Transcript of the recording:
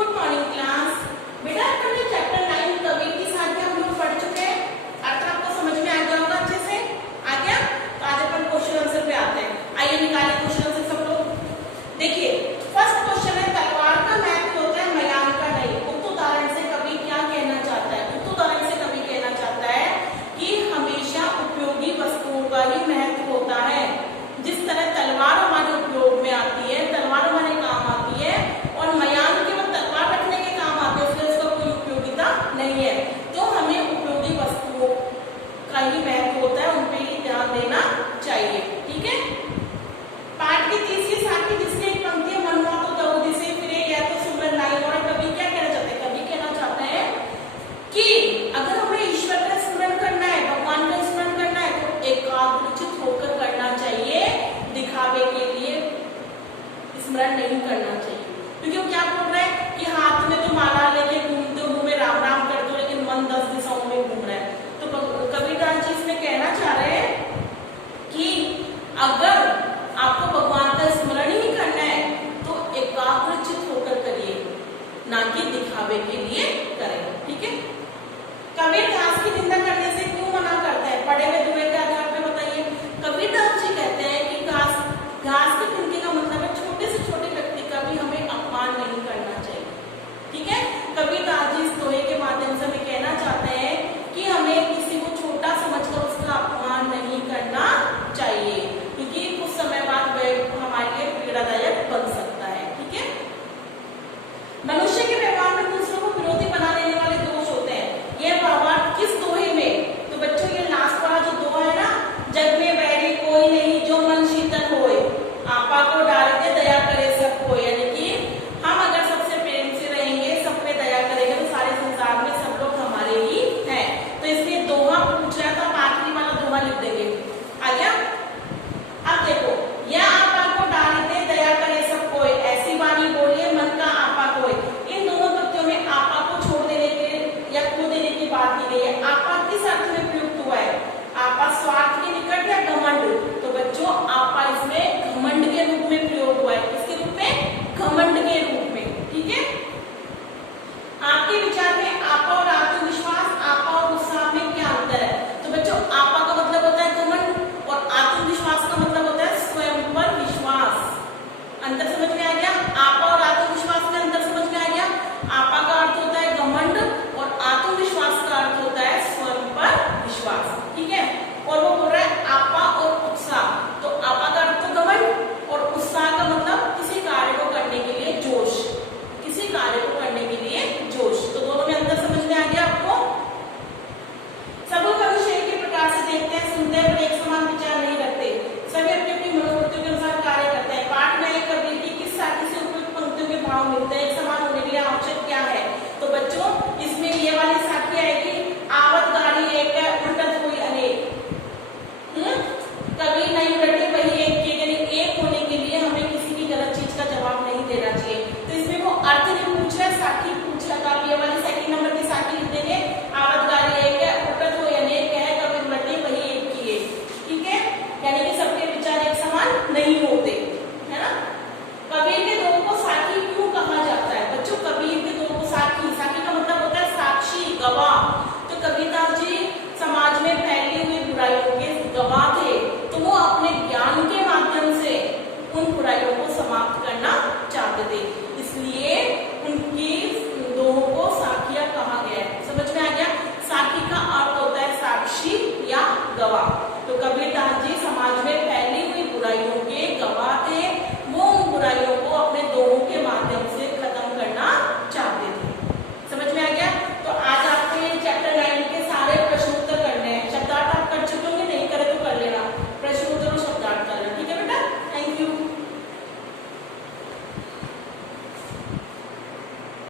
Good morning class. बेटा हमने chapter 9 कवि की साथी हम लोग पढ़ चुके हैं। अर्थ आपको समझ में आ गया होगा अच्छे से? आ गया? तो आज अपन क्वेश्चन आंसर पे आते हैं। आइए निकालें क्वेश्चन आंसर सब लोग। देखिए फर्स्ट क्वेश्चन है, तलवार का महत्व होता है मयान का नहीं। उक्त उदाहरण से कवि क्या कहना चाहता है? उक्त उदाहरण से कवि कहना चाहता है कि हमेशा उपयोगी वस्तुओं का ही महत्व होता है। जिस तरह तलवार हमारे उपयोग में आती है, तलवार हमारे काम आती है, और मयान केवल तलवार रखने के काम आते हैं, इसलिए उसका कोई उपयोगिता नहीं है। तो हमें उपयोगी वस्तुओं का ही महत्व होता है, उन पे ही ध्यान देना चाहिए। ठीक है। पाठ की तीसरी साखी जिसकी एक पंक्ति है, मनवा तो दो दिसे फिरे या तो सुमरन नाई। और कवि क्या कहना चाहते हैं? कवि कहना चाहते हैं कि अगर हमें ईश्वर का स्मरण करना है, भगवान का स्मरण करना है, तो एकाग्रचित होकर करना चाहिए, दिखावे के लिए स्मरण नहीं करना चाहिए। क्योंकि वो क्या बोल रहा है कि हाथ में तो माला लेके घूमते हो, मुंह में राम राम करते हो, लेकिन मन 10 दिशाओं में घूम रहा है। तो कबीरदास जी इसमें कहना चाह रहे हैं कि अगर आपको भगवान का स्मरण ही करना है तो एकाग्रचित होकर करिए, ना कि दिखावे के लिए करें। ठीक है। कबीरदास की निंदा करने से क्यों मना करता है? पढ़े हुए दुए के आधार पर बताइए। कबीरदास जी कहते हैं कि घास के तिनके का मतलब है छोटे से छोटे व्यक्ति का भी हमें अपमान नहीं करना चाहिए। ठीक है। कबीरदास जी इस दोहे के माध्यम से हमें कहना चाहते हैं कि हमें किसी को छोटा समझकर उसका अपमान नहीं करना चाहिए, क्योंकि कुछ समय बाद वह हमारे लिए पीड़ादायक बन सकता है। ठीक है। मनुष्य के व्यवहार में दूसरों को विरोधी बना देने वाले दोष होते हैं। यह भावार्थ किस दोहे में? तो बच्चों ये लास्ट वाला जो दोहा है ना, जग में वैरी कोई नहीं जो मन शीतल होए, आपा को डाल के दया करे सब को। यानी कि हम अगर सबसे प्रेम से रहेंगे, सब पे दया करेंगे, तो सारे संसार में सब लोग हमारे ही हैं। तो इसलिए दोहा पूछ रहा था, आप आखिरी वाला दोहा लिख देंगे। आ गया? अब देखो, यह आपा को डाल दे दया करे सब कोई, ऐसी वाणी बोलिए मन का आपा कोई। इन दोनों पंक्तियों में आपा को छोड़ देने के या खो देने की बात की गई है। आपा किस अर्थ में प्रयुक्त हुआ है? आपा स्वार्थ के निकट या घमंड? तो बच्चों आपा इसमें घमंड के रूप में प्रयोग हुआ है। किसके रूप में? घमंड के रूप में। ठीक है। आपके विचार में आपा और आत्मविश्वास, आपा और उत्साह में क्या अंतर है? तो बच्चों आपा का मतलब होता है घमंड, और आत्मविश्वास का मतलब होता है स्वयं पर विश्वास। अंतर समझ में आ गया? आपा और आत्मविश्वास में अंतर समझ में आ गया? आपा का अर्थ होता है घमंड और आत्मविश्वास का अर्थ होता है स्वयं पर विश्वास। ठीक है। और वो बोल रहा है आपा और उत्साह। तो आपा का अर्थ तो घमंड, और उत्साह का मतलब किसी कार्य को करने के लिए जोश, किसी कार्य को करने के लिए जोश। तो दोनों में अंतर समझ में आ गया आपको? सब लोग विषय के प्रकार से देखते हैं, सुनते हैं, पर एक समान विचार नहीं रखते। सभी अपनी अपनी मनोवृत्तियों के अनुसार कार्य करते हैं। पाठ में एक कवि की किस साथी से उपयुक्त पंक्तियों के भाव मिलते हैं? एक समान होने के लिए आवश्यक क्या है? तो बच्चों इसमें ये वाली साखी आएगी, आवत गाड़ी एक है उल्टत हुई अनेक। कभी नहीं उलटे वही एक की, यानी एक होने के लिए हमें किसी की गलत चीज का जवाब नहीं देना चाहिए। तो इसमें वो अर्थ नहीं पूछ रहा है, साखी पूछ रहा था। ये वाली सेकंड नंबर की साखी लिख देंगे, आवत गाड़ी एक है उल्टत हुई अनेक है, कभी उलटे वही एक की है। ठीक है। यानी कि सबके विचार एक समान नहीं होते, है ना। कबीर के दो को साखी क्यों कहा जाता है? बच्चों कबीर के दो को साखी, साखी का मतलब होता है साक्षी, गवाह। तो कबीरदास जी समाज में फैली हुई बुराइयों के गवाह थे, तो वो अपने ज्ञान के माध्यम से उन बुराइयों को समाप्त